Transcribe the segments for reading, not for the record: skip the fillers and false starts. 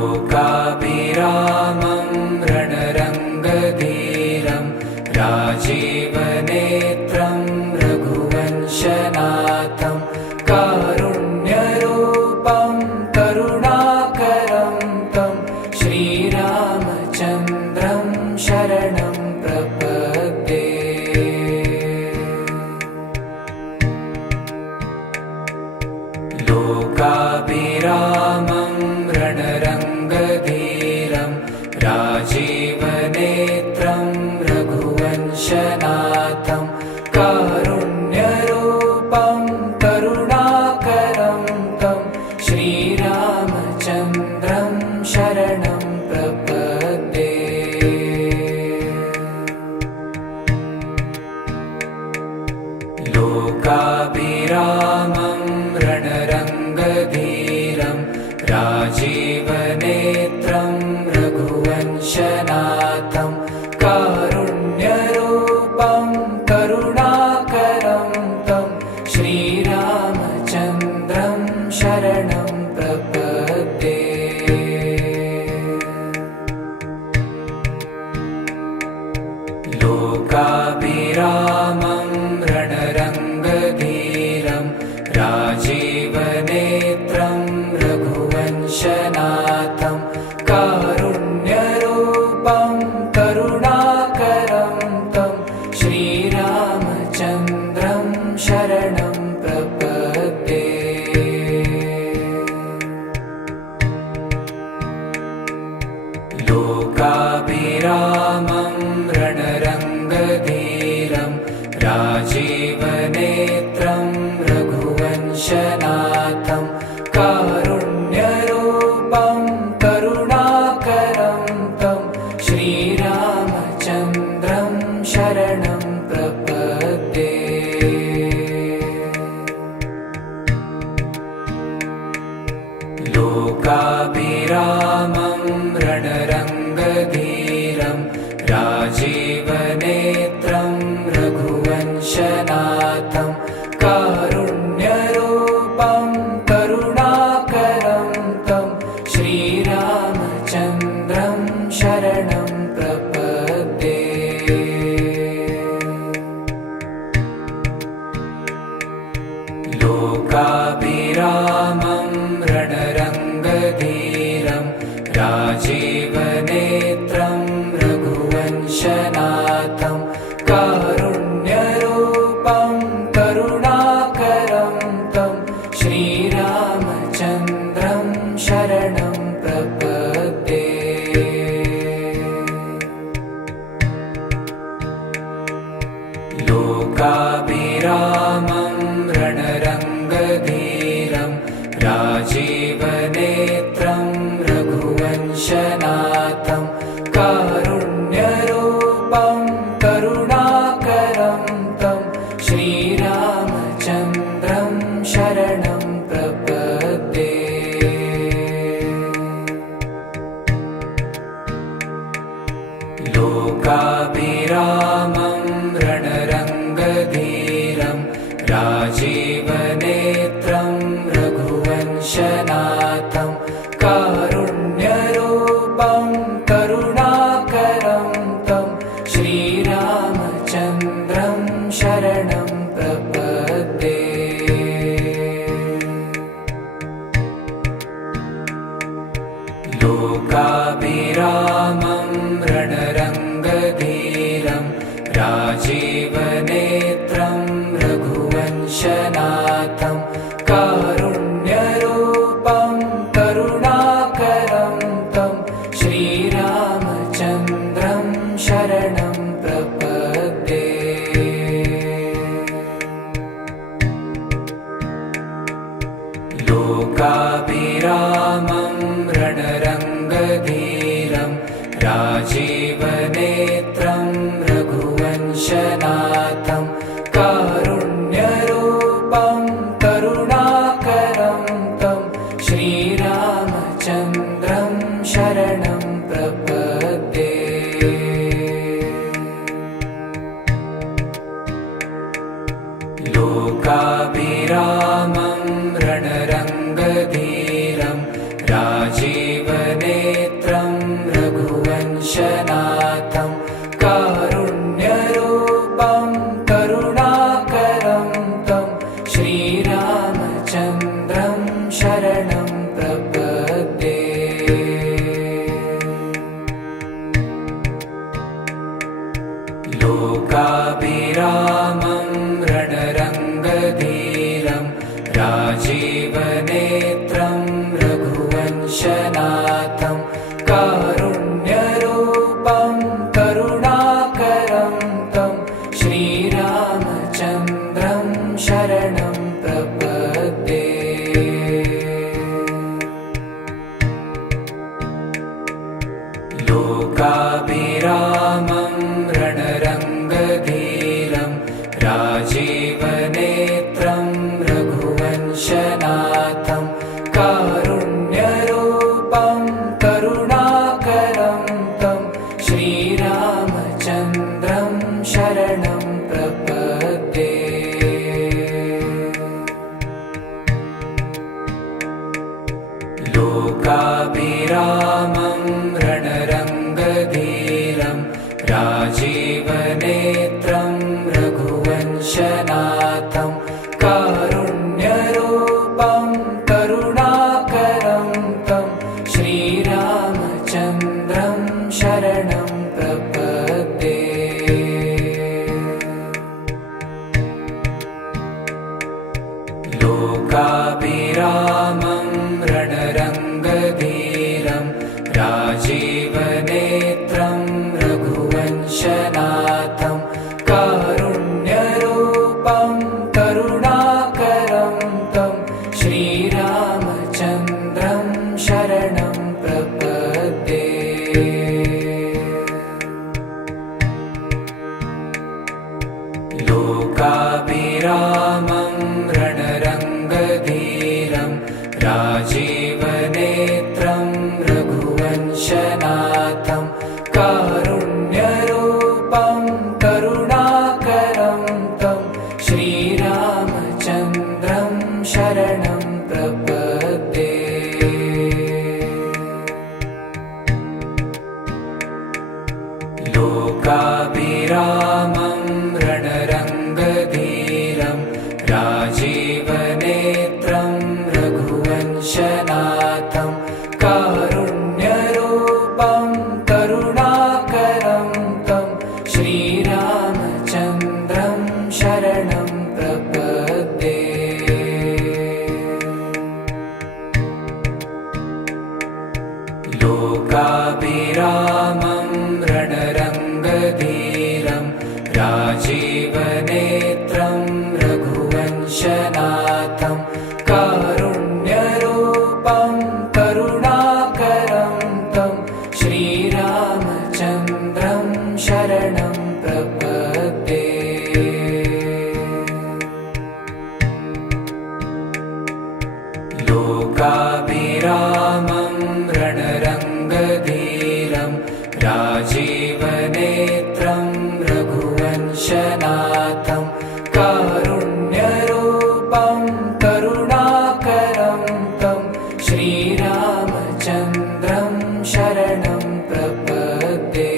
लोकाभिरामं रणरङ्गधीरं राजीवनेत्रं रघुवंशनाथं कारुण्यरूपं करुणाकरं तं श्रीरामचन्द्रं शरणं प्रपद्ये। लोकाभिरामं रणरङ्गधीरं राजीवनेत्रं रघुवंशनाथं कारुण्यरूपं करुणाकरं तं श्रीरामचन्द्रं शरणं प्रपद्ये। लोकाभिरामं रणरङ्गधीरं राजीवनेत्रं रघुवंशनाथं कारुण्यरूपं करुणाकरं तं श्रीरामचन्द्रं शरणं प्रपद्ये। लोकाभिरामं रणरङ्गधीरं राजीवनेत्रं रघुवंशनाथं कारुण्यरूपं करुणाकरं तं श्रीरामचन्द्रं शरणं प्रपद्ये। लोकाभिरामं रणरङ्गधीरं राजीवनेत्रं रघुवंशनाथं कारुण्यरूपं करुणाकरं तं श्रीरामचन्द्रं शरणं प्रपद्ये। लोकाभिरामं रणरङ्गधीरं राजीवनेत्रं रघुवंशनाथं कारुण्यरूपं करुणाकरं तं श्रीरामचन्द्रं शरणं प्रपद्ये। लोकाभिरामं रणरङ्गधीरं राजीवनेत्रं रघुवंशनाथं कारुण्यरूपं करुणाकरं तं श्रीरामचन्द्रं शरणं प्रपद्ये। लोकाभिरामं रणरङ्गधीरं राजीवनेत्रं रघुवंशनाथं कारुण्यरूपं करुणाकरं तं श्रीरामचन्द्रं शरणं प्रपद्ये। लोकाभिरामं रणरङ्गधीरं राजीवनेत्रं रघुवंशनाथं कारुण्यरूपं करुणाकरं तं श्रीरामचन्द्रं शरणं प्रपद्ये। लोकाभिरामं रणरङ्गधीरं राजीवनेत्रं रघुवंशनाथं कारुण्यरूपं करुणाकरं तं श्रीरामचन्द्रं शरणं प्रपद्ये। लोकाभिरामं रणरङ्गधीरं राजीवनेत्रं रघुवंशनाथं कारुण्यरूपं करुणाकरं तं श्रीरामचन्द्रं शरणं प्रपद्ये। लोकाभिरामं रणरङ्गधीरं राजीवने राजीवनेत्रं रघुवंशनाथं कारुण्यरूपं करुणाकरं तं श्रीरामचन्द्रं शरणं प्रपद्ये। लोकाभिरामं रणरङ्गधीरं राजीवनेत्रं रघुवंशनाथं कारुण्यरूपं करुणाकरं तं श्रीरामचन्द्रं शरणं प्रपद्ये। लोकाभिरामं रणरङ्गधीरं राजीवनेत्रं रघुवंशनाथं कारुण्यरूपं करुणाकरं तं श्रीरामचन्द्रं शरणं प्रपद्ये। लोकाभिरामं रणरङ्गधीरं राजीवनेत्रं रघुवंशनाथं कारुण्यरूपं करुणाकरं तं श्रीरामचन्द्रं शरणं प्रपद्ये। लोकाभिरामं रणरङ्गधीरं राजीवनेत्रं रघुवंशनाथं कारुण्यरूपं करुणाकरं तं श्रीरामचन्द्रं शरणं प्रपद्ये। लोकाभिरामं रणरङ्गधीरं राजीवनेत्रं रघुवंशनाथं कारुण्यरूपं करुणाकरं तं श्रीरामचन्द्रं शरणं प्रपद्ये। लोकाभिरामं रणरङ्गधीरं राजीवनेत्रं रघुवंशनाथं कारुण्यरूपं करुणाकरं तं श्रीरामचन्द्रं शरणं प्रपद्ये। लोकाभिरामं रणरङ्गधीरं राजीवनेत्रं रघुवंशनाथं कारुण्यरूपं करुणाकरं तं श्रीरामचन्द्रं शरणं प्रपद्ये।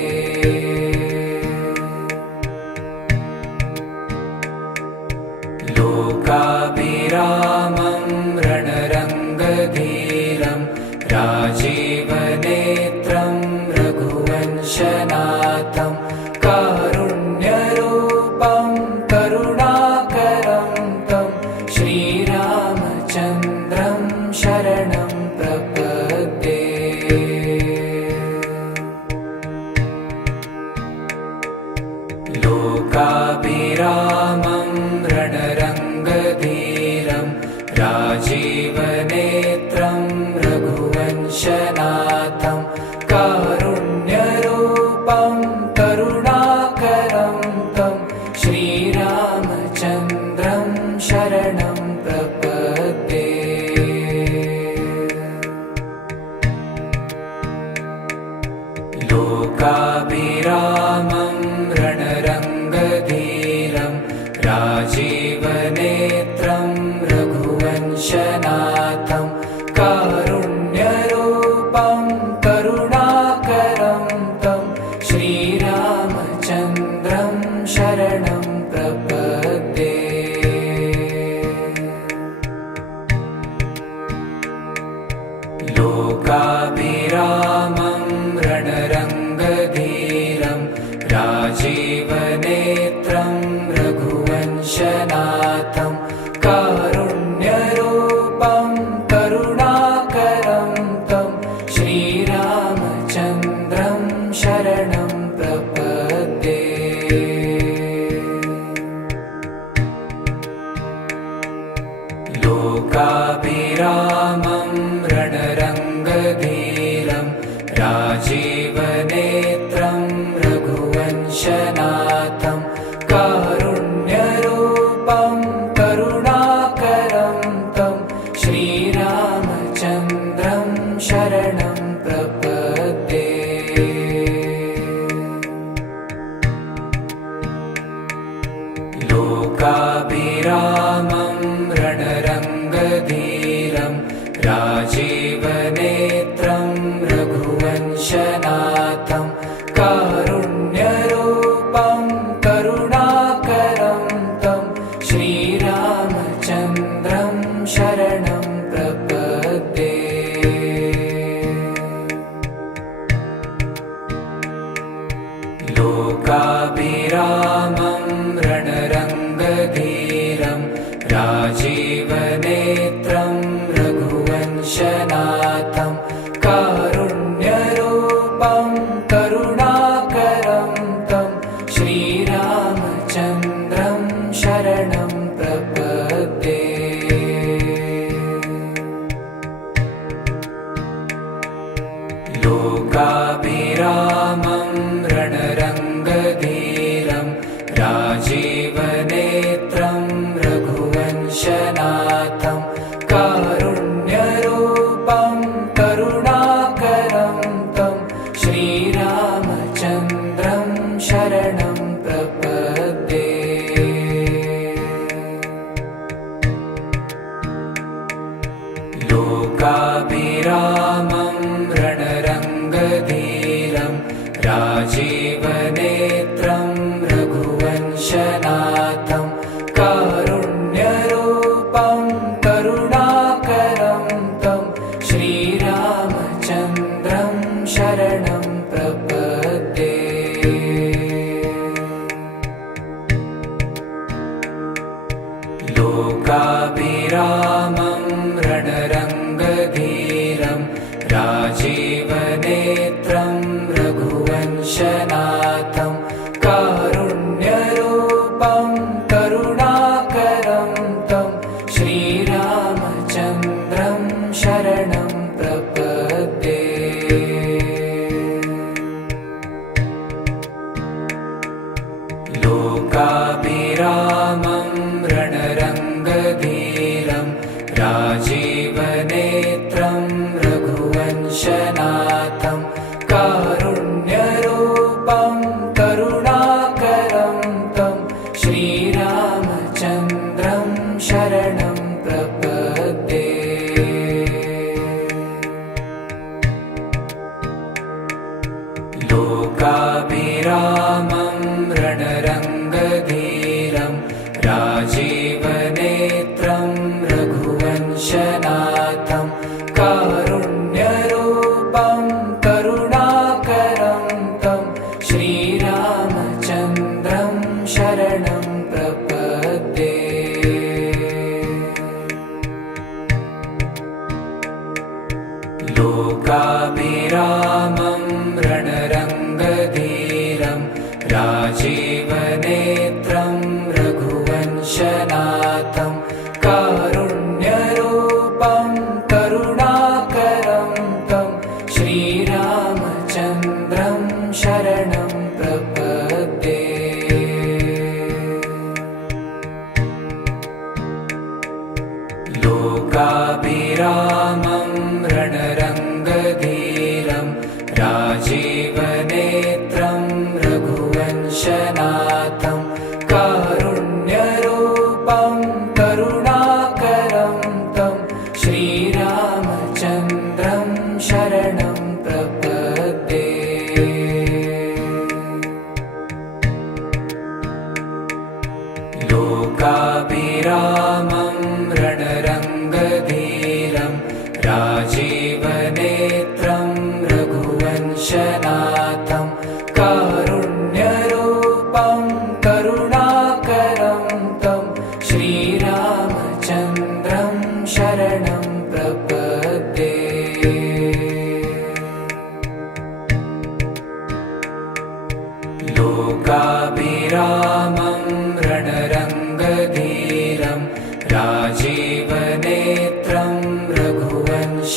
लोकाभिरामं रणरङ्गधीरं राजीवनेत्रं रघुवंशनाथं कारुण्यरूपं करुणाकरं तं श्रीरामचन्द्रं शरणं प्रपद्ये। लोकाभिरामं रणरङ्गधीरं राजीवनेत्रं रघुवंशनाथं कारुण्यरूपं करुणाकरं तं श्रीरामचन्द्रं शरणं प्रपद्ये। लोकाभिरामं रणरङ्गधीरं राजीवनेत्रं रघुवंशनाथं कारुण्यरूपं करुणाकरं तं श्रीरामचन्द्रं शरणं प्रपद्ये। लोकाभिरामं रणरङ्गधीरं राजीवनेत्रं रघुवंशनाथं कारुण्यरूपं लोकाभिरामं रणरङ्गधीरं राजीवनेत्रं रघुवंशनाथं कारुण्यरूपं करुणाकरं तं श्रीरामचन्द्रं शरणं प्रपद्ये। लोकाभिरामं रणरङ्गधीरं राजीवनेत्रं रघुवंशनाथं कारुण्यरूपं करुणाकरं तं श्रीरामचन्द्रं शरणं प्रपद्ये। लोकाभिरामं रणरङ्गधीरं राजीवनेत्रं रघुवंशनाथं कारुण्यरूपं करुणाकरं तं श्रीरामचन्द्रं शरणं प्रपद्ये। लोकाभिरामं रणरङ्गधीरं राजीवनेत्रं रघुवंशनाथं कारुण्यरूपं करुणाकरं तं श्रीरामचन्द्रं शरणं प्रपद्ये। लोकाभिरामं रणरङ्गधीरं राजीवनेत्रं रघुवंशनाथं कारुण्यरूपं करुणाकरं तं श्रीरामचन्द्रं शरणं प्रपद्ये। लोकाभिरामं रणरङ्गधीरं राजीवनेत्रं रघुवंशनाथं कारुण्यरूपं करुणाकरं तं श्रीरामचन्द्रं शरणं प्रपद्ये। लोकाभिरामं रणरङ्गधीरं राजीवनेत्रं रघुवंशनाथं कारुण्यरूपं करुणाकरं तं श्रीरामचन्द्रं शरणं प्रपद्ये। लोकाभिरामं रणरङ्गधीरं राजीवनेत्रं रघुवंशनाथं कारुण्यरूपं करुणाकरं तं श्रीरामचन्द्रं शरणं प्रपद्ये। लोकाभिरामं रणरङ्गधीरं राजीवनेत्रं रघुवंशनाथं कारुण्यरूपं करुणाकरं तं श्रीरामचन्द्रं शरणं प्रपद्ये। लोकाभिरामं रणरङ्गधीरं राजीवनेत्रं रघुवंशनाथं कारुण्यरूपं करुणाकरं तं श्रीरामचन्द्रं शरणं प्रपद्ये। लोकाभिरामं रणरङ्गधीरं राजीवनेत्रं राजीवनेत्रं रघुवंशनाथं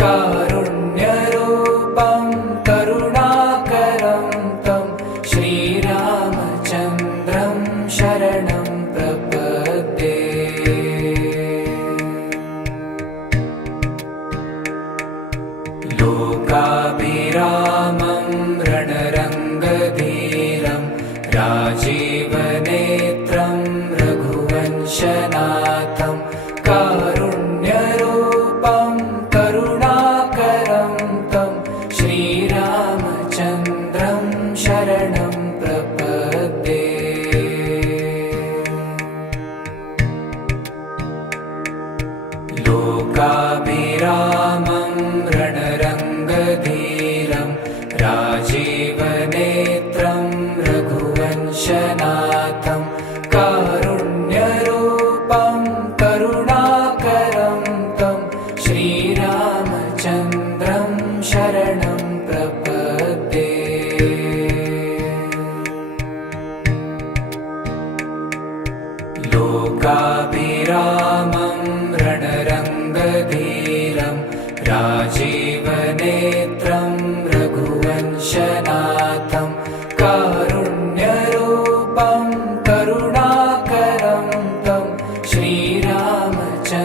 कारुण्यरूपं करुणाकरं तं श्रीरामचन्द्रं शरणं प्रपद्ये। लोकाभिरामं रणरङ्गधीरं राजीवनेत्रं रघुवंशनाथं कारुण्यरूपं करुणाकरं तं श्रीरामचन्द्रं शरणं प्रपद्ये। लोकाभिरामं रणरङ्गधीरं राजीवनेत्रं रघुवंशनाथं कारुण्यरूपं करुणाकरं तं श्रीरामचन्द्रं शरणं प्रपद्ये। लोकाभिरामं रणरङ्गधीरं राजीवनेत्रं रघुवंशनाथं कारुण्यरूपं करुणाकरं तं श्रीरामचन्द्रं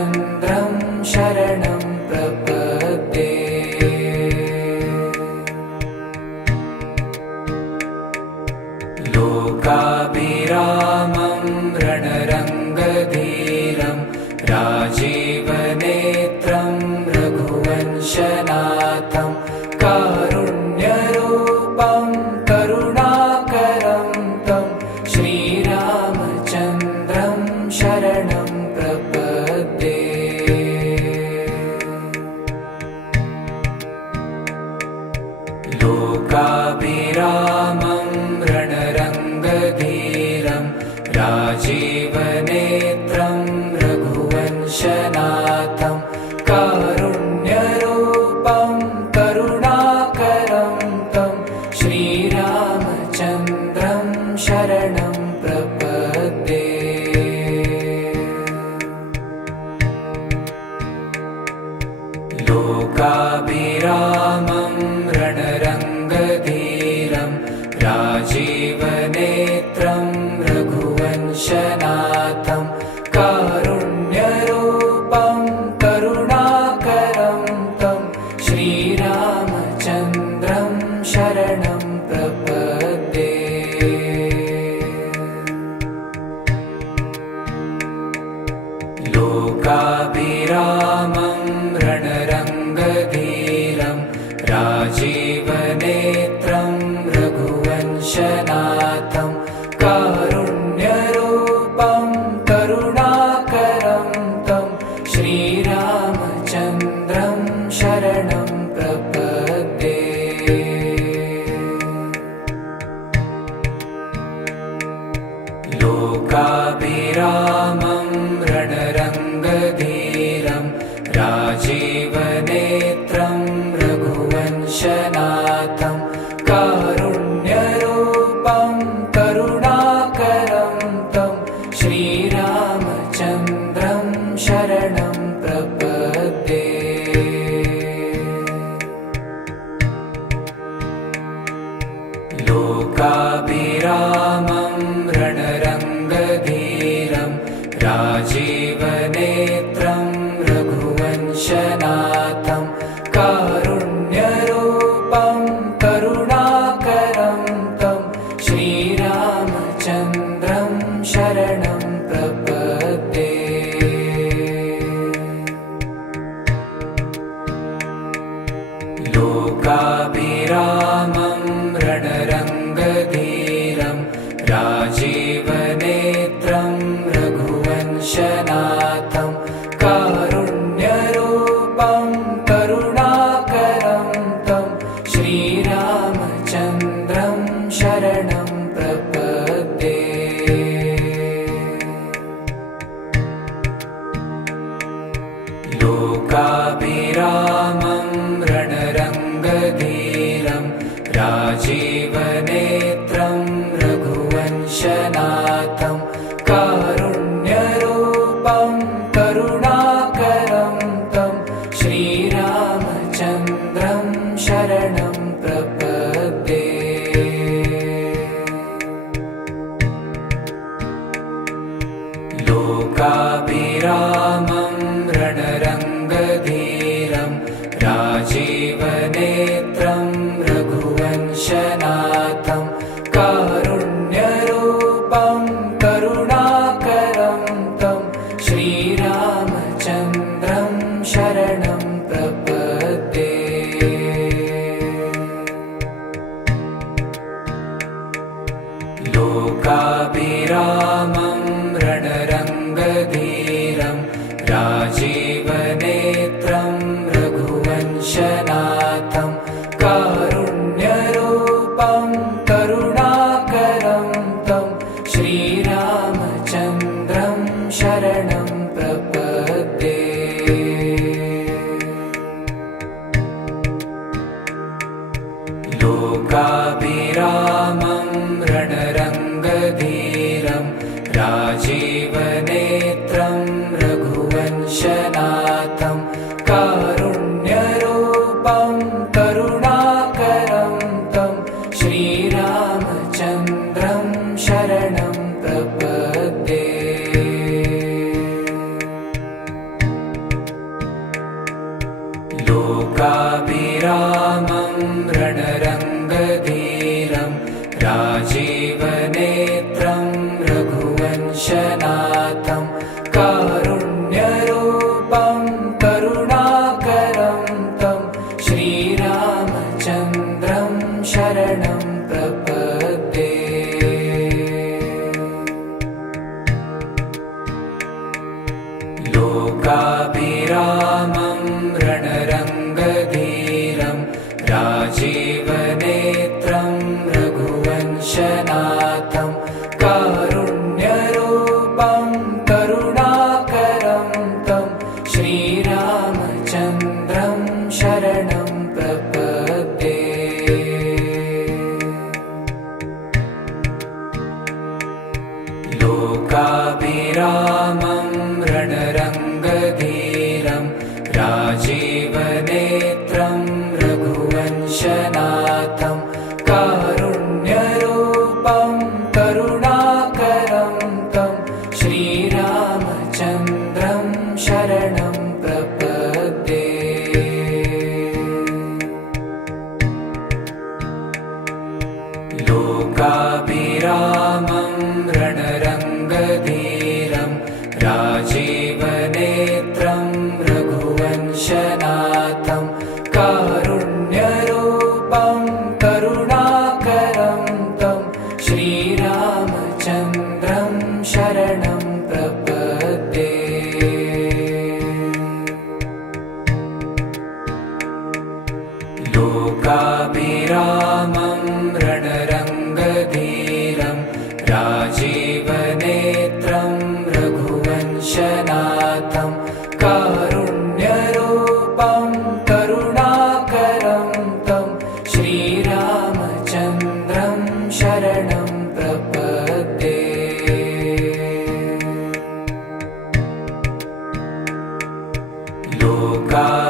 शरणं प्रपद्ये। लोकाभिरामं रणरङ्गधीरं राजीवनेत्रं रघुवंशनाथं कारुण्यरूपं करुणाकरं तं श्रीरामचन्द्रं शरणं प्रपद्ये। लोकाभिरामं रणरङ्गधीरं राजीवनेत्रं रघुवंशनाथं कारुण्यरूपं करुणाकरं तं श्रीरामचन्द्रं शरणं प्रपद्ये। लोकाभिरामं रणरङ्गधीरं राजीवनेत्रं रघुवंशनाथं कारुण्यरूपं करुणाकरं तं श्रीरामचन्द्रं शरणं प्रपद्ये। लोकाभिरामं रणरङ्गधीरं राजीवनेत्रं रघुवंशनाथं कारुण्यरूपं करुणाकरं तं श्रीरामचन्द्रं शरणं प्रपद्ये। लोकाभिरामं रणरङ्गधीरं राजीवनेत्रं रघुवंशनाथं कारुण्यरूपं करुणाकरं तं श्रीरामचन्द्रं शरणं प्रपद्ये। लोकाभिरामं रणरङ्गधीरं राजीवनेत्रं रघुवंशनाथं कारुण्यरूपं करुणाकरं तं श्रीरामचन्द्रं शरणं प्रपद्ये। लोकाभिरामं रणरङ्गधीरं राजीवनेत्रं रघुवंशनाथं कारुण्यरूपं करुणाकरं तं श्रीरामचन्द्रं शरणं प्रपद्ये। लोकाभिरामं रणरङ्गधीरं राजीवनेत्रं रघुवंशनाथं कारुण्यरूपं रूपं करुणाकरं तं श्रीरामचन्द्रं शरणं प्रपद्ये। लोकाभिरामं रणरङ्गधीरं राजीवनेत्रं रघुवंशनाथं कारुण्यरूपं करुणाकरं तं श्रीरामचन्द्रं शरणं प्रपद्ये। लोकाभिरामं रणरङ्गधीरं राजीवनेत्रं रघुवंशनाथं कारुण्यरूपं करुणाकरं तं श्रीरामचन्द्रं शरणं प्रपद्ये। लोकाभिरामं रणरङ्गधीरं राजीवनेत्रं रघुवंशनाथं कारुण्यरूपं करुणाकरं तं श्रीरामचन्द्रं शरणं प्रपद्ये। लोकाभिरामं रणरङ्गधीरं राजीवनेत्रं रघुवंशनाथं कारुण्यरूपं करुणाकरं तं श्रीरामचन्द्रं शरणं प्रपद्ये। लोकाभिरामं रणरङ्गधीरं राजीवनेत्रं रघुवंशनाथं कारुण्यरूपं करुणाकरं तं श्रीरामचन्द्रं शरणं प्रपद्ये। लोकाभिरामं रणरङ्गधीरं राजीवनेत्रं रघुवंशनाथं कारुण्यरूपं करुणाकरं तं श्रीरामचन्द्रं शरणं प्रपद्ये। लोकाभिरामं रणरङ्गधीरं राजीवनेत्रं रघुवंशनाथं कारुण्यरूपं करुणाकरं तं श्रीरामचन्द्रं शरणं प्रपद्ये। लोकाभिरामं रणरङ्गधीरं राजीवनेत्रं रघुवंशनाथं कारुण्यरूपं करुणाकरं तं श्रीरामचन्द्रं शरणं प्रपद्ये।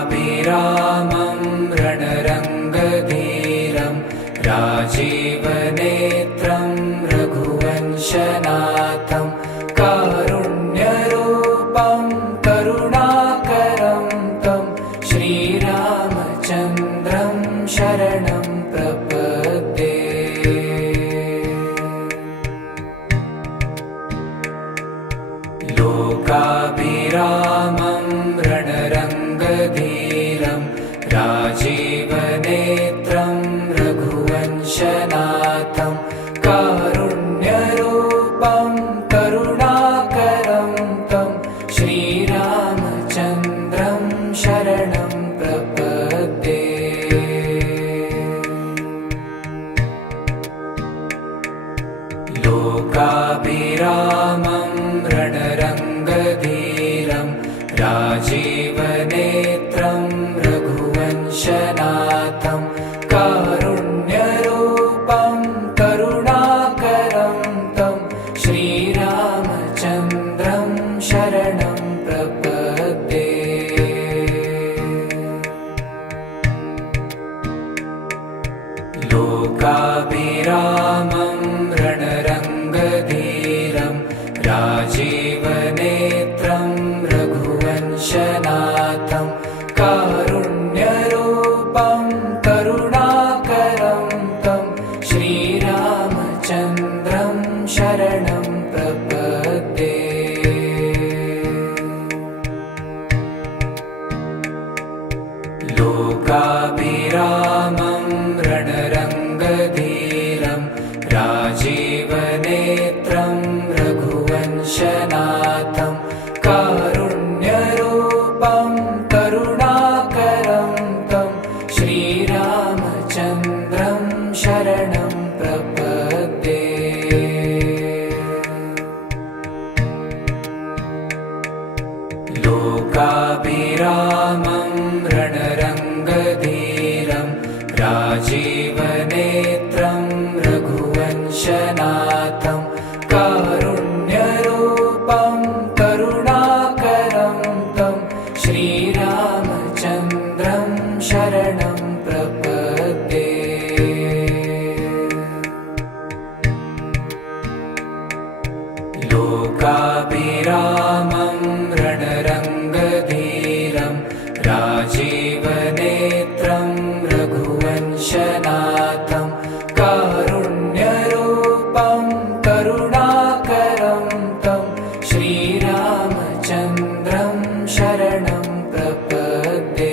लोकाभिरामं रणरङ्गधीरं राजीवनेत्रं रघुवंशनाथं कारुण्यरूपं करुणाकरं तं श्रीरामचन्द्रं शरणं प्रपद्ये। लोकाभिरामं रणरङ्गधीरं राजीवनेत्रं रघुवंशनाथं कारुण्यरूपं करुणाकरं तं श्री प्रपद्ये लोकाभिरामं रणरङ्गधीरं राजीवनेत्रं रघुवंशनाथं कारुण्यरूपं करुणाकरं तं श्रीरामचन्द्रं शरणं प्रपद्ये लोकाभिरामं रणरङ्गधीरं राजीवनेत्रं रघुवंशनाथं कारुण्यरूपं करुणाकरं तं श्रीरामचन्द्रं शरणं प्रपद्ये लोकाभिरामं रणरङ्गधीरं राजीवनेत्रं रघुवंशनाथं कारुण्यरूपं करुणाकरं तं श्रीरामचन्द्रं शरणं प्रपद्ये लोकाभिरामं रणरङ्गधीरं राजीवनेत्रं रघुवंशनाथं कारुण्यरूपं करुणाकरं तं श्रीरामचन्द्रं शरणं प्रपद्ये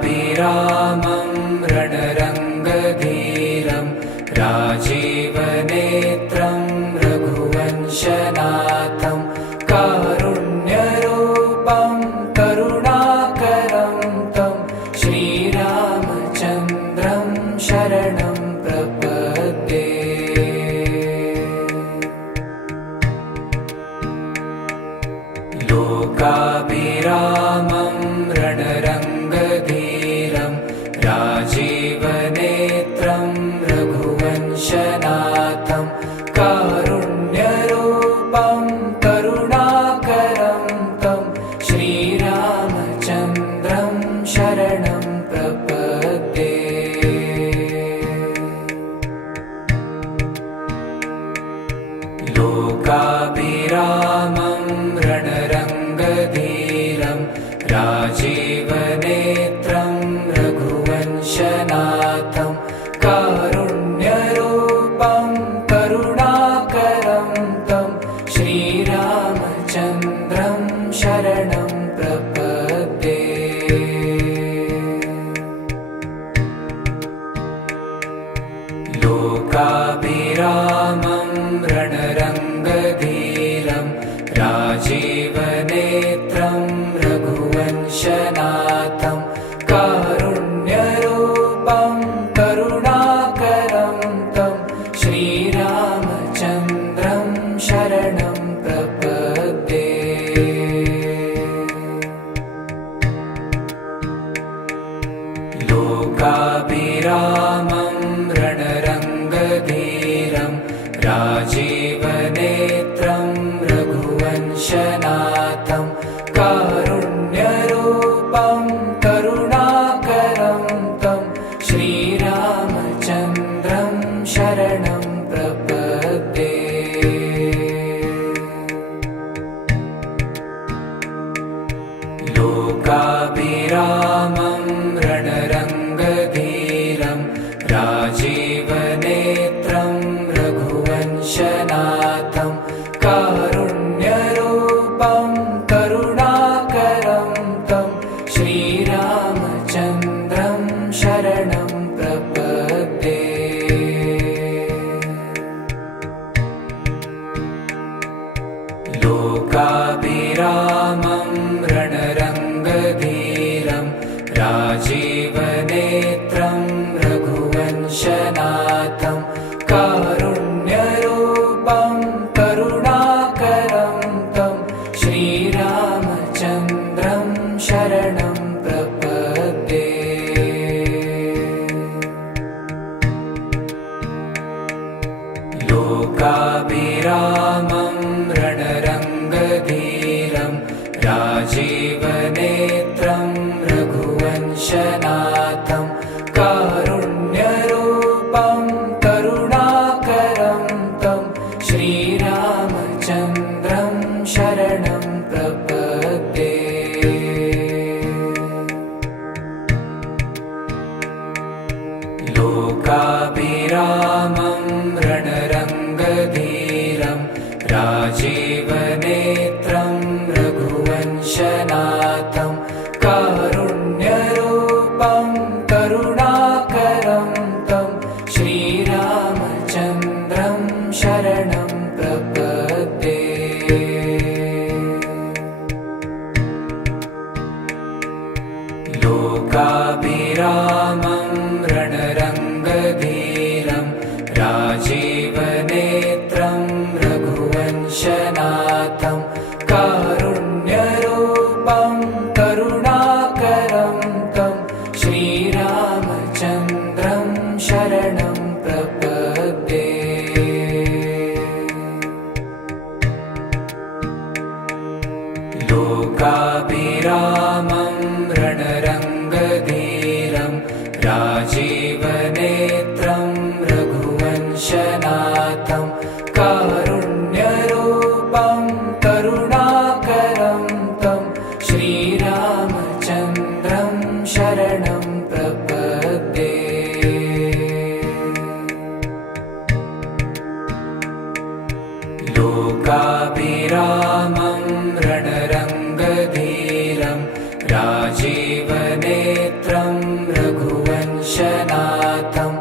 लोकाभिरामं रणरङ्गधीरं राजीवनेत्रं रघुवंशनाथं कारुण्यरूपं करुणाकरं तं श्रीरामचन्द्रं शरणं प्रपद्ये लोकाभिरामं रणरङ्गधीरं राजीवनेत्रं रघुवंशनाथं कारुण्यरूपं करुणाकरं तं श्रीरामचन्द्रं शरणं प्रपद्ये लोकाभिरामं रणरङ्गधीरं राजीवनेत्रं रघुवंशनाथं कारुण्यरूपं करुणाकरं तं श्रीरामचन्द्रं शरणं प्रपद्ये लोकाभिरामं रणरङ्गधीरं राजीवनेत्रं रघुवंशनाथं कारुण्यरूपं करुणाकरं तं श्रीरामचन्द्रं शरणं प्रपद्ये लोकाभिरामं रणरङ्गधीरं राजीवनेत्रं रघुवंशनाथं कारुण्यरूपं करुणाकरं तं श्रीरामचन्द्रं शरणं प्रपद्ये लोकाभिरामं रणरङ्गधीरं राजीवनेत्रं रघुवंशनाथं कारुण्यरूपं करुणाकरं तं श्रीरामचन्द्रं शरणं प्रपद्ये लोकाभिरामं रणरङ्गधीरं राजीवनेत्रं रघुवंशनाथं कारुण्यरूपं करुणाकरं तं श्रीरामचन्द्रं शरणं प्रपद्ये लोकाभिरामं रणरङ्गधीरं राजीवनेत्रं रघुवंशनाथं कारुण्यरूपं करुणाकरं तं श्रीरामचन्द्रं शरणं प्रपद्ये। लोकाभिरामं रणरङ्गधीरं राजीवनेत्रं रघुवंशनाथं कारुण्यरूपं करुणाकरं तं श्रीरामचन्द्रं शरणं प्रपद्ये। लोकाभिरामं रणरङ्गधीरं राजीवनेत्रं रघुवंशनाथं कारुण्यरूपं करुणाकरं तं श्रीरामचन्द्रं शरणं प्रपद्ये। लोकाभिरामं रणरङ्गधीरं राजीवनेत्रं रघुवंशनाथं कारुण्यरूपं करुणाकरं तं श्रीरामचन्द्रं शरणं प्रपद्ये। लोकाभिरामं रणरङ्गधीरं राजीवनेत्रं रघुवंशनाथं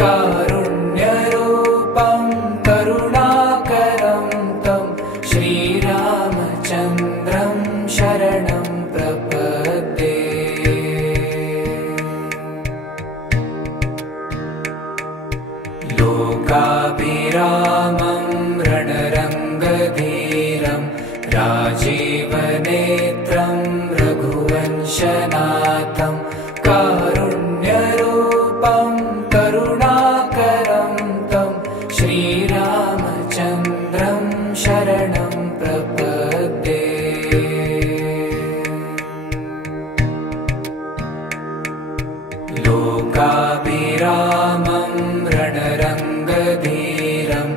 कारुण्यरूपं करुणाकरं तं श्रीरामचन्द्रं शरणं प्रपद्ये। लोकाभिरामं रणरङ्गधीरं राजीवनेत्रं रघुवंशनाथं कारुण्यरूपं करुणाकरं तं श्रीरामचन्द्रं शरणं प्रपद्ये। लोकाभिरामं रणरङ्गधीरं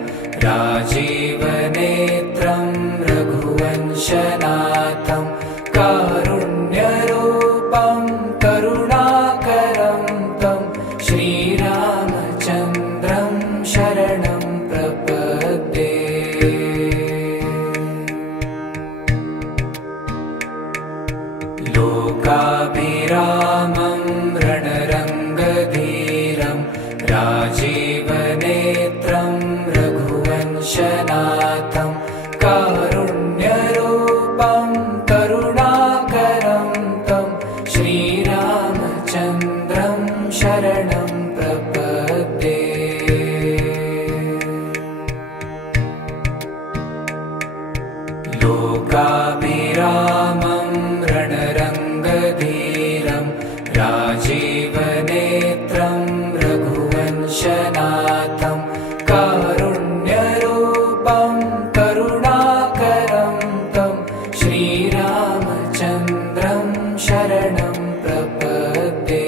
राजीवनेत्रं रघुवंशनाथं कारुण्यरूपं करुणाकरं तं श्रीरामचन्द्रं शरणं प्रपद्ये। लोकाभिरामं रणरङ्गधीरं राजीवनेत्रं रघुवंशनाथं कारुण्यरूपं करुणाकरं तं श्रीरामचन्द्रं शरणं प्रपद्ये। लोकाभिरामं रणरङ्गधीरं राजीवनेत्रं रघुवंशनाथं कारुण्यरूपं करुणाकरं तं श्रीरामचन्द्रं शरणं प्रपद्ये।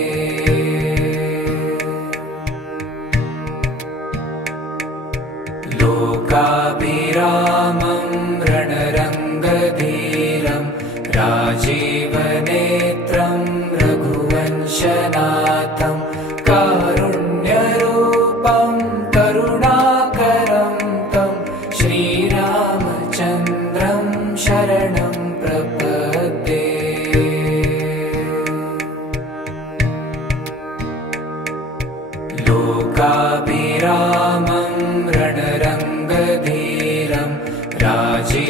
लोकाभिरामं रणरङ्गधीरं राजीवनेत्रं रघुवंशनाथं कारुण्यरूपं करुणाकरं तं श्रीरामचन्द्रं शरणं प्रपद्ये। लोकाभिरामं रणरङ्गधीरं राजीवनेत्रं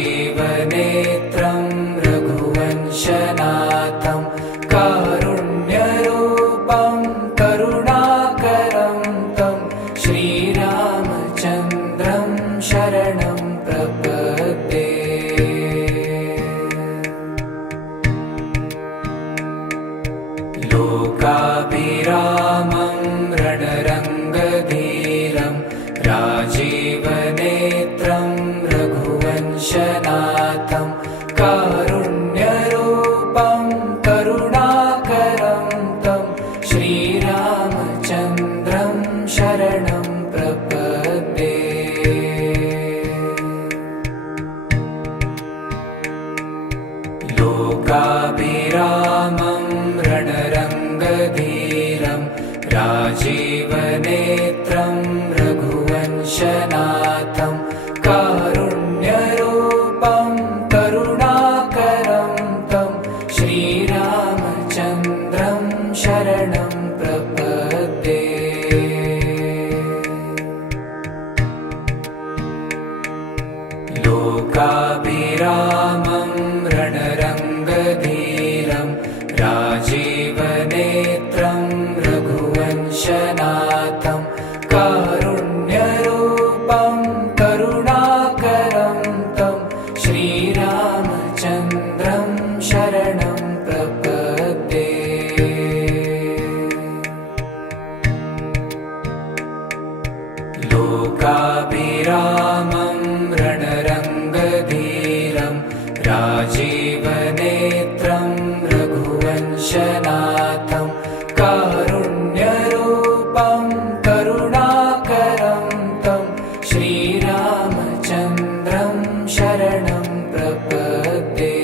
राजीवनेत्रं रघुवंशनाथं कारुण्यरूपं करुणाकरं तं श्रीरामचन्द्रं शरणं प्रपद्ये। लोकाभिरामं रणरङ्गधीरं राजीवनेत्रं रघुवंशनाथं कारुण्यरूपं करुणाकरं तं श्रीरामचन्द्रं शरणं प्रपद्ये। लोकाभिरामं रणरङ्गधीरं राजीवनेत्रं रघुवंशनाथं कारुण्यरूपं करुणाकरं तं श्रीरामचन्द्रं शरणं प्रपद्ये। लोकाभिरामं रणरङ्गधीरं राजीवनेत्रं रघुवंशनाथं कारुण्यरूपं करुणाकरं तं श्रीरामचन्द्रं शरणं प्रपद्ये। लोकाभिरामं रणरङ्गधीरं राजीवनेत्रं रघुवंशनाथं कारुण्यरूपं करुणाकरं तं श्रीरामचन्द्रं शरणं प्रपद्ये।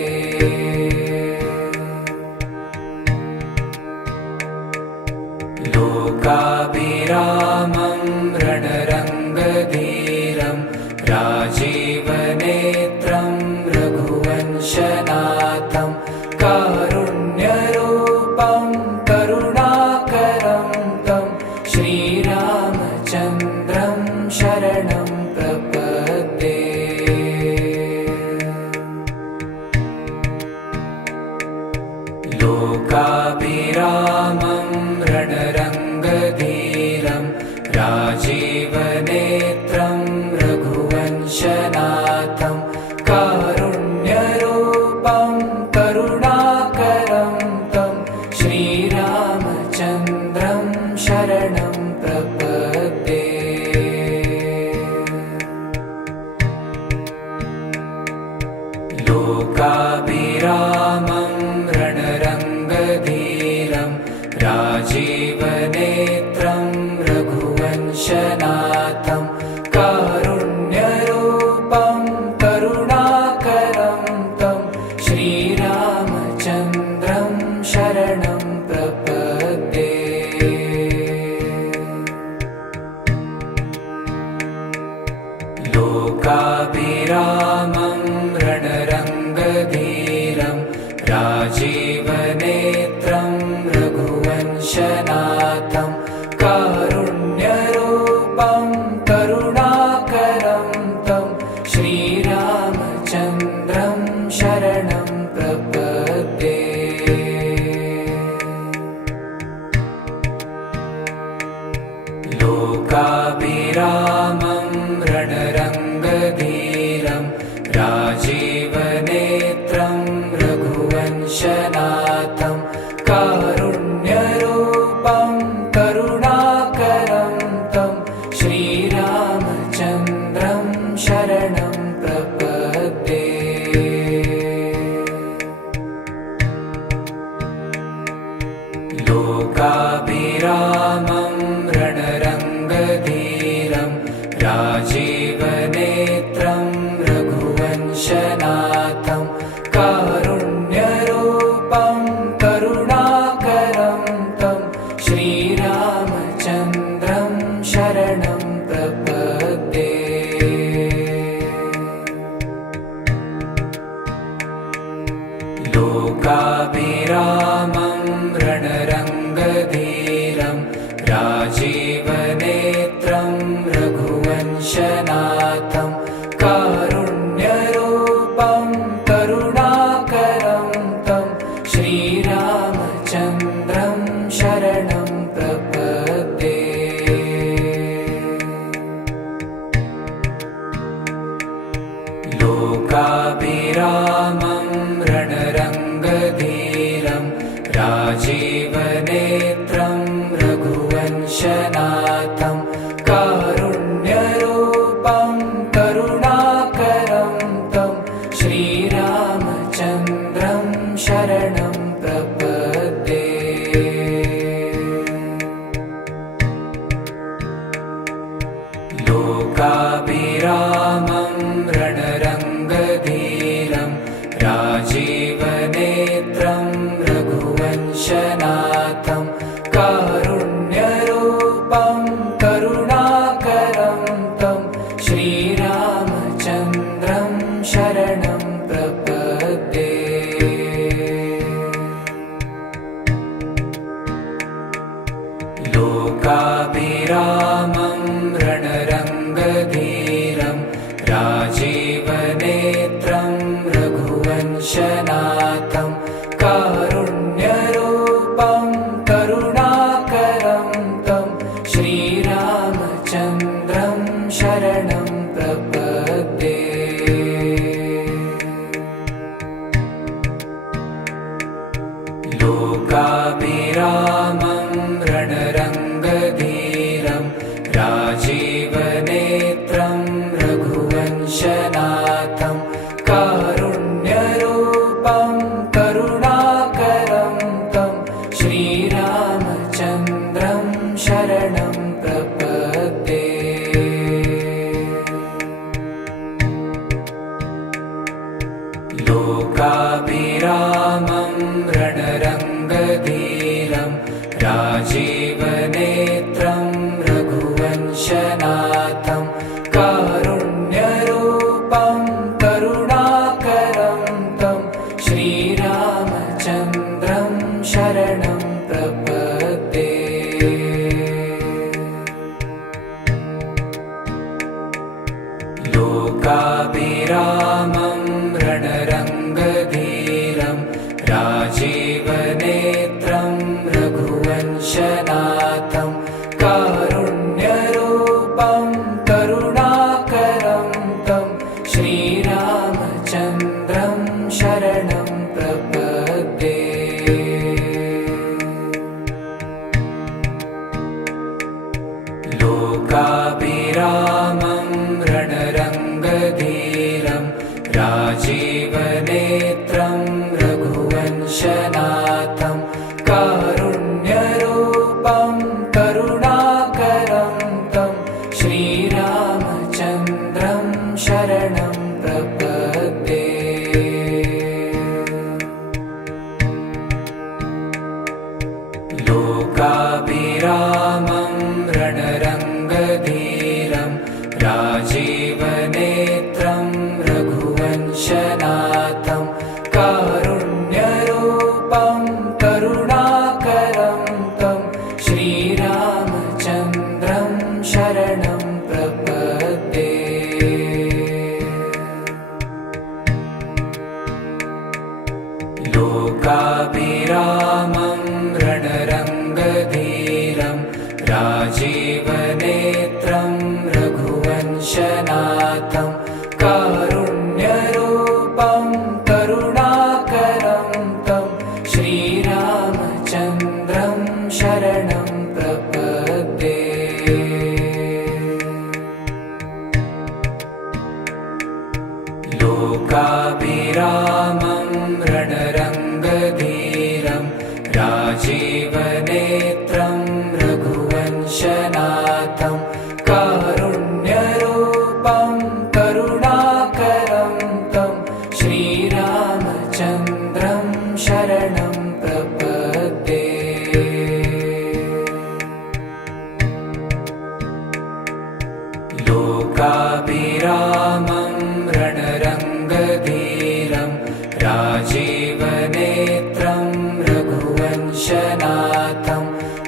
लोकाभिरामं रणरङ्गधीरं राजीवनेत्रं रघुवंशनाथं कारुण्यरूपं करुणाकरं तं श्रीरामचन्द्रं शरणं प्रपद्ये। लोकाभिरामं रणरङ्गधीरं राजीवनेत्रं रघुवंशनाथं कारुण्यरूपं करुणाकरं तं श्रीरामचन्द्रं शरणं प्रपद्ये। लोकाभिरामं रणरङ्गधीरं राजीवनेत्रं रघुवंशनाथं कारुण्यरूपं करुणाकरं तं श्रीरामचन्द्रं शरणं प्रपद्ये। लोकाभिरामं रणरङ्गधीरं राजीवनेत्रं रघुवंशनाथं कारुण्यरूपं करुणाकरं तं श्रीरामचन्द्रं शरणं प्रपद्ये। लोकाभिरामं रणरङ्गधीरं राजीवनेत्रं रघुवंशनाथं कारुण्यरूपं करुणाकरं तं श्रीरामचन्द्रं शरणं प्रपद्ये। लोकाभिरामं रणरङ्गधीरं राजीवनेत्रं रघुवंशनाथं कारुण्यरूपं करुणाकरं तं श्रीरामचन्द्रं शरणं प्रपद्ये। लोकाभिरामं रणरङ्गधीरं राजीवनेत्रं रघुवंशनाथं कारुण्यरूपं रघुवंशनाथं कारुण्यरूपं करुणाकरं तं श्रीरामचन्द्रं शरणं प्रपद्ये। लोकाभिरामं रणरङ्गधीरं राजीवनेत्रं रघुवंशनाथं कारुण्यरूपं करुणाकरं तं श्रीरामचन्द्रं शरणं प्रपद्ये। लोकाभिरामं रणरङ्गधीरं राजीवनेत्रं रघुवंशनाथं कारुण्यरूपं करुणाकरं तं श्रीरामचन्द्रं शरणं प्रपद्ये। लोकाभिरामं रणरङ्गधीरं राजीवनेत्रं रघुवंशनाथं कारुण्यरूपं करुणाकरं तं श्रीरामचन्द्रं शरणं प्रपद्ये। लोकाभिरामं रणरङ्गधीरं राजीवनेत्रं रघुवंशनाथं कारुण्यरूपं करुणाकरं तं श्रीरामचन्द्रं शरणं प्रपद्ये। लोकाभिरामं रणरङ्गधीरं राजीवनेत्रं रघुवंशनाथं कारुण्यरूपं करुणाकरं तं श्रीरामचन्द्रं शरणं प्रपद्ये। लोकाभिरामं रणरङ्गधीरं राजीवनेत्रं रघुवंशनाथं कारुण्यरूपं करुणाकरं तं श्रीरामचन्द्रं शरणं प्रपद्ये। लोकाभिरामं रणरङ्गधीरं राजीवनेत्रं रघुवंशनाथं कारुण्यरूपं करुणाकरं तं श्रीरामचन्द्रं शरणं प्रपद्ये। लोकाभिरामं रणरङ्गधीरं राजीवनेत्रं रघुवंशनाथं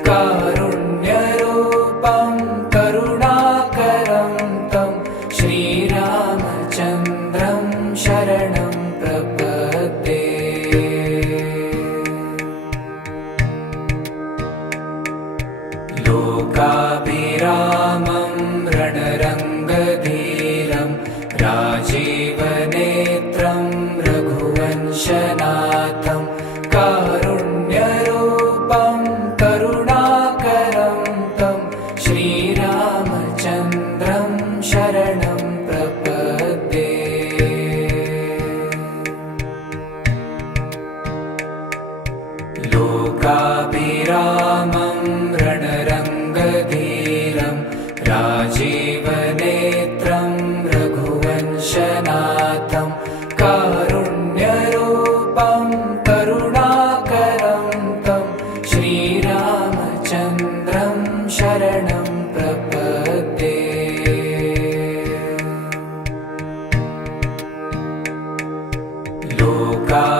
कारुण्यरूपं करुणाकरं तं श्रीरामचन्द्रं शरणं प्रपद्ये। लोकाभिरामं रणरङ्गधीरं राजीवनेत्रं रघुवंशनाथं कारुण्यरूपं करुणाकरं तं श्रीरामचन्द्रं शरणं प्रपद्ये। लोकाभिरामं रणरङ्गधीरं राजीवनेत्रं रघुवंशनाथं कारुण्यरूपं करुणाकरं तं श्रीरामचन्द्रं शरणं प्रपद्ये।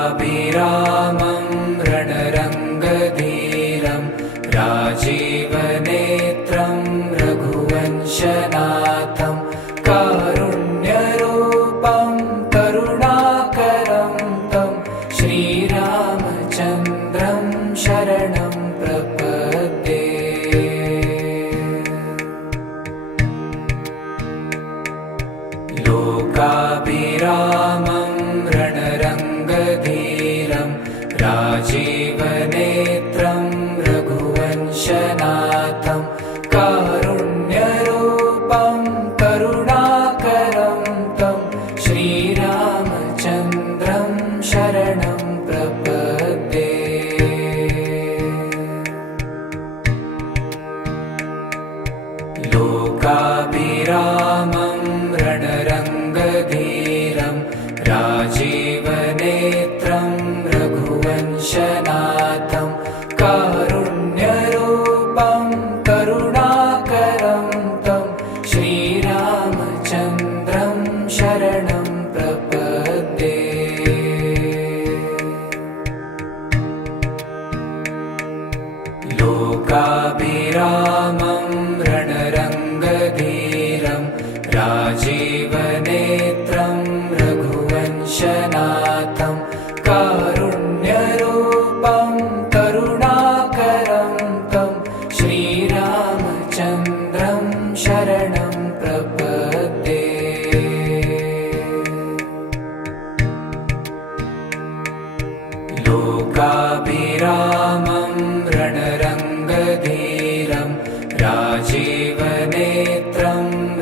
लोकाभिरामं रणरङ्गधीरं राजीवनेत्रं रघुवंशनाथं कारुण्यरूपं करुणाकरं राजीवनेत्रं रघुवंशनाथं कारुण्यरूपं करुणाकरं तं श्रीरामचन्द्रं शरणं प्रपद्ये। लोकाभिरामं रणरङ्गधीरं राजीवनेत्रं रघुवंशनाथं कारुण्यरूपं करुणाकरं तं श्रीरामचन्द्रं शरणं प्रपद्ये। लोकाभिरामं रणरङ्गधीरं राजीवनेत्रं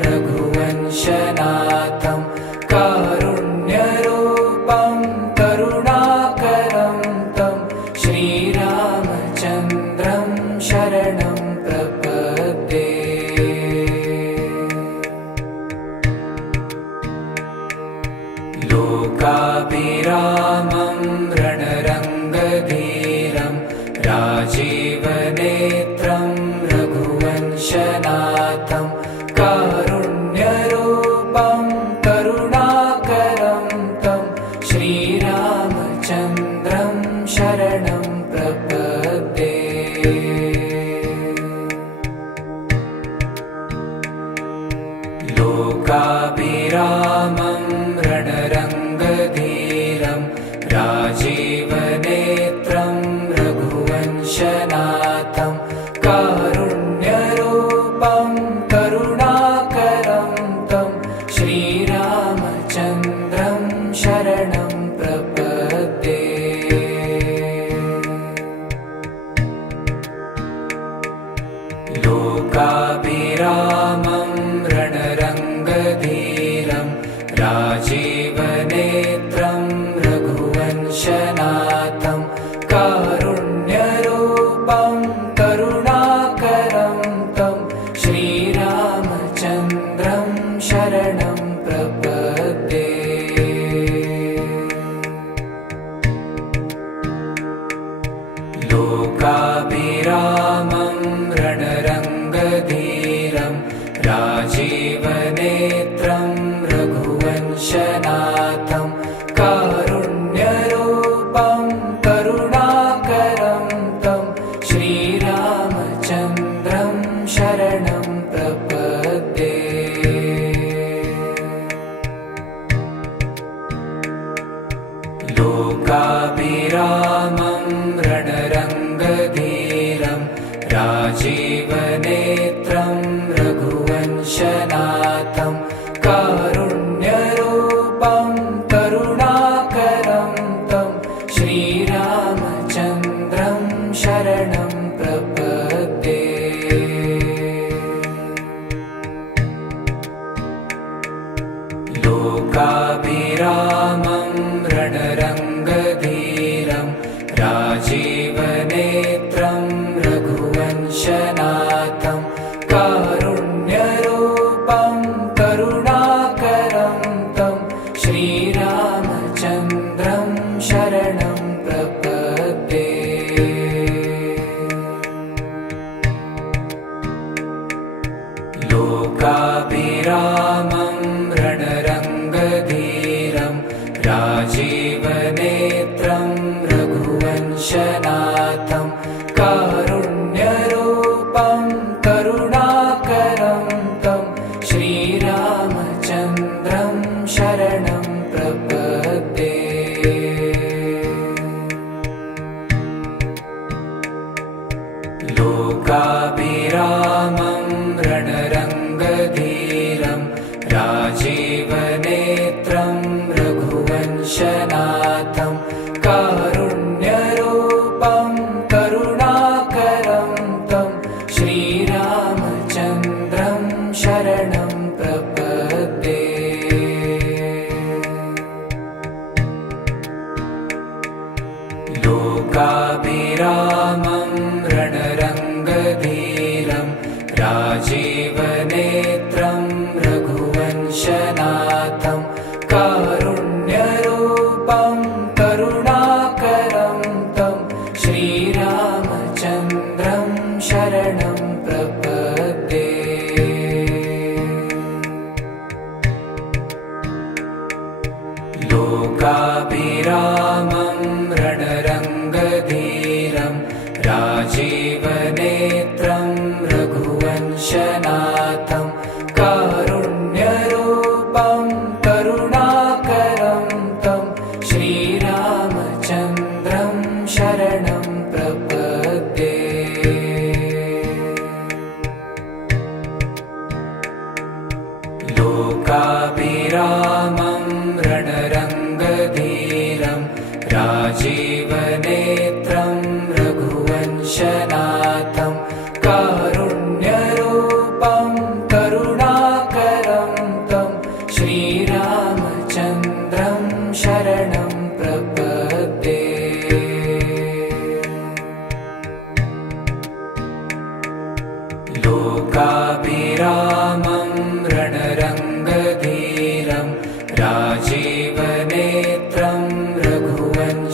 रघुवंशनाथं कारुण्यरूपं करुणाकरं तं श्रीरामचन्द्रं शरणं प्रपद्ये। लोकाभिरामं रणरङ्गधीरं राजीवनेत्रं रघुवंशनाथं कारुण्यरूपं करुणाकरं तं श्रीरामचन्द्रं शरणं प्रपद्ये। लोकाभिरामं रणरङ्गधीरं राजीवनेत्रं रघुवंशनाथं कारुण्यरूपं करुणाकरं तं श्रीरामचन्द्रं शरणं प्रपद्ये। लोकाभिरामं रणरङ्गधीरं राजीवनेत्रं रघुवंशनाथं कारुण्यरूपं करुणाकरं तं श्रीरामचन्द्रं शरणं प्रपद्ये। लोकाभिरामं रणरङ्गधीरं राजीवनेत्रं रघुवंशनाथं कारुण्यरूपं करुणाकरं तं श्रीरामचन्द्रं शरणं प्रपद्ये। लोकाभिरामं रणरङ्गधीरं राजीवनेत्रं रघुवंशनाथं कारुण्यरूपं करुणाकरं तं श्रीरामचन्द्रं शरणं प्रपद्ये। लोकाभिरामं रणरङ्गधीरं राजीवनेत्रं रघुवंशनाथं कारुण्यरूपं करुणाकरं तं श्रीरामचन्द्रं शरणं प्रपद्ये। लोकाभिरामं रणरङ्गधीरं राजीवनेत्रं रघुवंशनाथं कारुण्यरूपं करुणाकरं तं श्रीरामचन्द्रं शरणं प्रपद्ये। लोकाभिरामं रणरङ्गधीरं राजीवनेत्रं रघुवंशनाथं कारुण्यरूपं करुणाकरं तं श्रीरामचन्द्रं शरणं प्रपद्ये। लोकाभिरामं रणरङ्गधीरं राजीवनेत्रं रघुवंशनाथं कारुण्यरूपं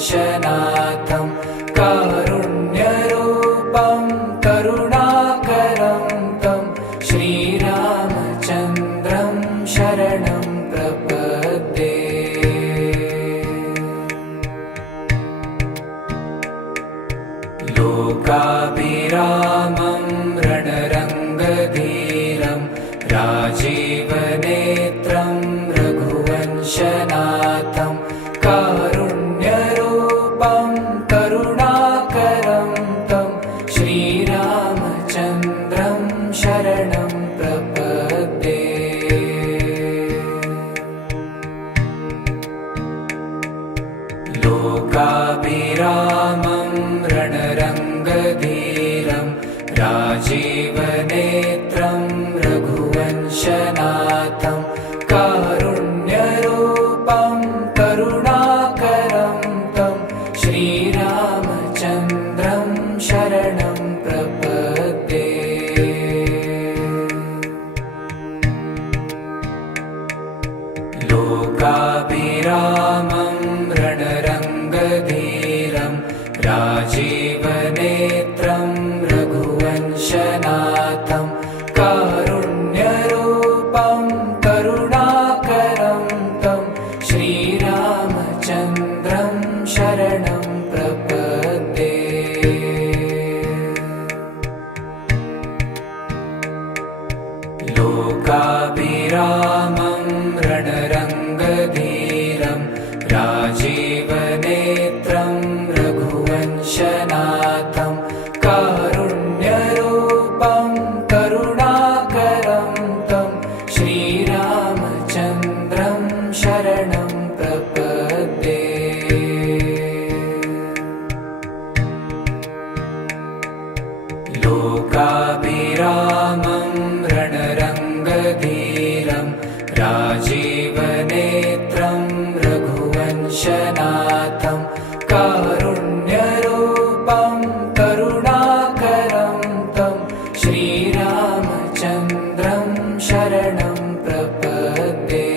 रघुवंशनाथं कारुण्यरूपं करुणाकरं तं श्रीरामचन्द्रं शरणं प्रपद्ये। लोकाभिरामं रणरङ्गधीरं राजीवनेत्रं रघुवंशनाथं कारुण्यरूपं करुणाकरं तं श्रीरामचन्द्रं शरणं प्रपद्ये। लोकाभिरामं रणरङ्गधीरं राजीवनेत्रं रघुवंशनाथं कारुण्यरूपं करुणाकरं तं श्रीरामचन्द्रं शरणं प्रपद्ये। लोकाभिरामं रणरङ्गधीरं राजीवनेत्रं रघुवंशनाथं कारुण्यरूपं करुणाकरं तं श्रीरामचन्द्रं शरणं प्रपद्ये। लोकाभिरामं रणरङ्गधीरं राजीवनेत्रं रघुवंशनाथं कारुण्यरूपं करुणाकरं तं श्रीरामचन्द्रं शरणं प्रपद्ये। लोकाभिरामं रणरङ्गधीरं राजीवनेत्रं रघुवंशनाथं कारुण्यरूपं करुणाकरं तं श्रीरामचन्द्रं शरणं प्रपद्ये।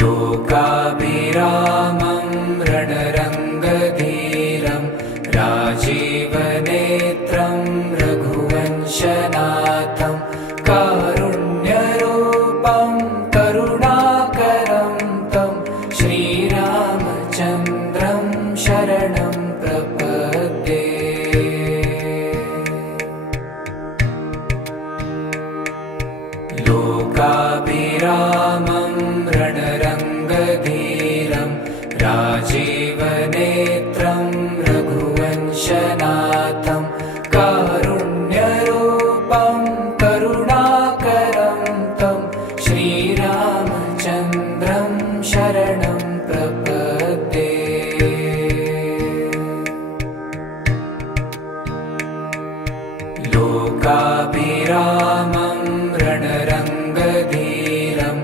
लोकाभिरामं रणरङ्गधीरं राजीवनेत्रं रघुवंशनाथं कारुण्यरूपं करुणाकरं तं श्रीरामचन्द्रं शरणं प्रपद्ये। लोकाभिरामं रणरङ्गधीरं राजीवनेत्रं रघुवंशनाथं कारुण्यरूपं करुणाकरं तं श्रीरामचन्द्रं शरणं प्रपद्ये। लोकाभिरामं रणरङ्गधीरं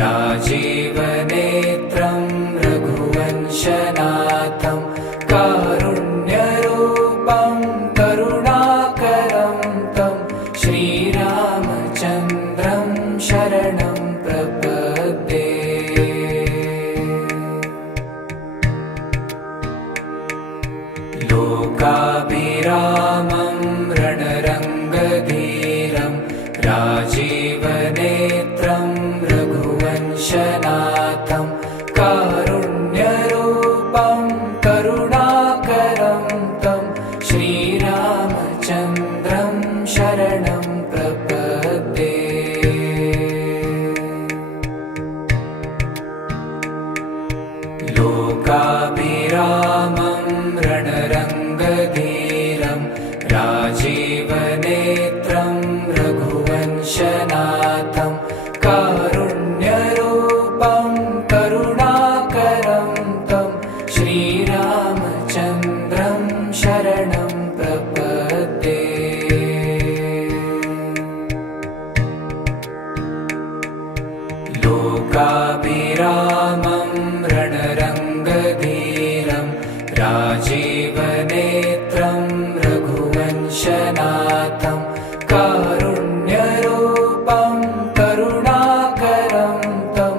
राजीवनेत्रं रघुवंशनाथं कारुण्यरूपं करुणाकरं तं श्रीरामचन्द्रं शरणं प्रपद्ये। लोकाभिरामं रणरङ्गधीरं राजीवनेत्रं रघुवंशनाथं कारुण्यरूपं करुणाकरं तं श्रीरामचन्द्रं शरणं प्रपद्ये। लोकाभिरामं रणरङ्गधीरं राजीवनेत्रं रघुवंशनाथं कारुण्यरूपं करुणाकरं तं श्रीरामचन्द्रं शरणं प्रपद्ये। लोकाभिरामं रणरङ्गधीरं राजीवनेत्रं रघुवंशनाथं कारुण्यरूपं करुणाकरं तं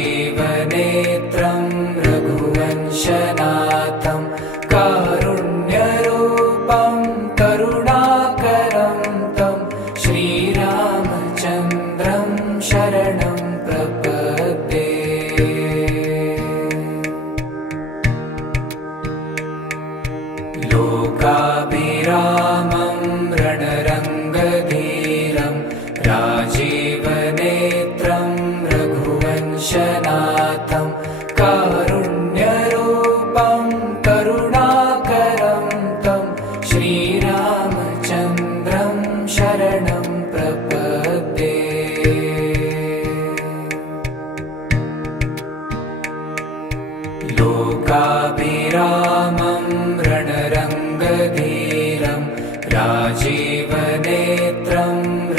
राजीवनेत्रं रघुवंशनाथं कारुण्यरूपं करुणाकरं तं श्रीरामचन्द्रं शरणं प्रपद्ये। लोकाभिरामं रणरङ्गधीरं राजीवनेत्रं रघुवंशनाथं कारुण्यरूपं करुणाकरं तं श्रीरामचन्द्रं शरणं प्रपद्ये। लोकाभिरामं रणरङ्गधीरं राजीवनेत्रं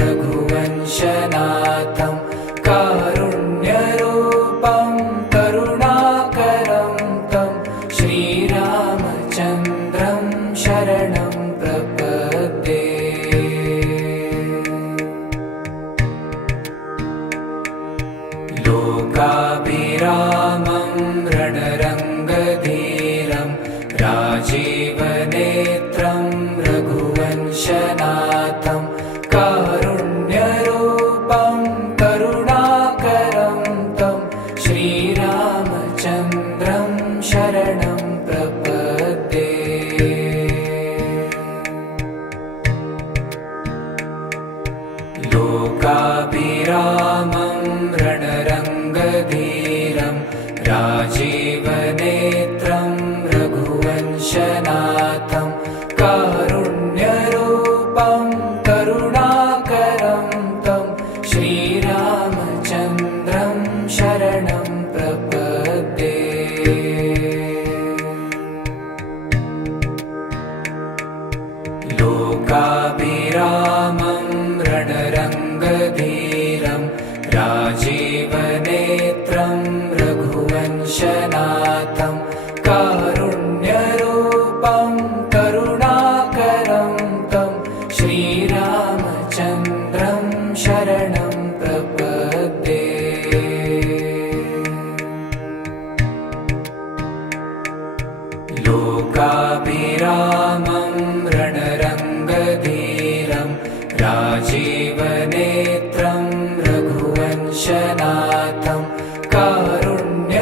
रघुवंशनाथं कारुण्यरूपं करुणाकरं तं श्रीरामचन्द्रं शरणं प्रपद्ये। लोकाभिरामं रणरङ्गधीरं राजीवनेत्रं रघुवंशनाथं कारुण्यरूपं करुणाकरं तं श्रीरामचन्द्रं शरणं प्रपद्ये। लोकाभिरामं रणरङ्गधीरं राजीवनेत्रं रघुवंशनाथं कारुण्यरूपं करुणाकरं तं श्रीरामचन्द्रं शरणं प्रपद्ये। लोकाभिरामं रणरङ्गधीरं राजीवनेत्रं रघुवंशनाथं कारुण्यरूपं करुणाकरं तं श्रीरामचन्द्रं शरणं प्रपद्ये। लोकाभिरामं रणरङ्गधीरं राजीवनेत्रं रघुवंशनाथं कारुण्यरूपं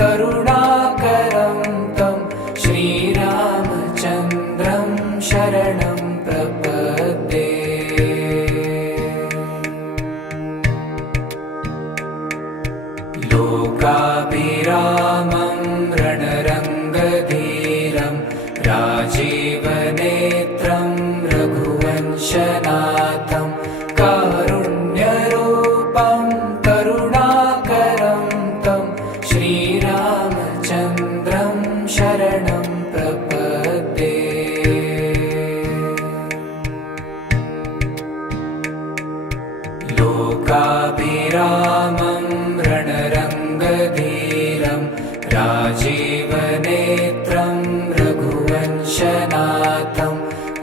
करुणाकरं तं श्रीरामचन्द्रं शरणं प्रपद्ये। लोकाभिरामं रणरङ्गधीरं राजीवनेत्रं रघुवंशनाथं कारुण्यरूपं करुणाकरं तं श्रीरामचन्द्रं शरणं प्रपद्ये। लोकाभिरामं रणरङ्गधीरं राजीवनेत्रं रघुवंशनाथं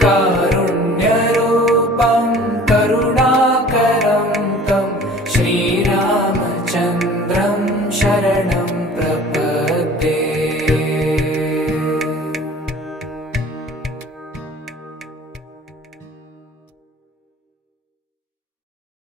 कारुण्यरूपं करुणाकरं तं श्रीरामचन्द्रं शरणं प्रपद्ये।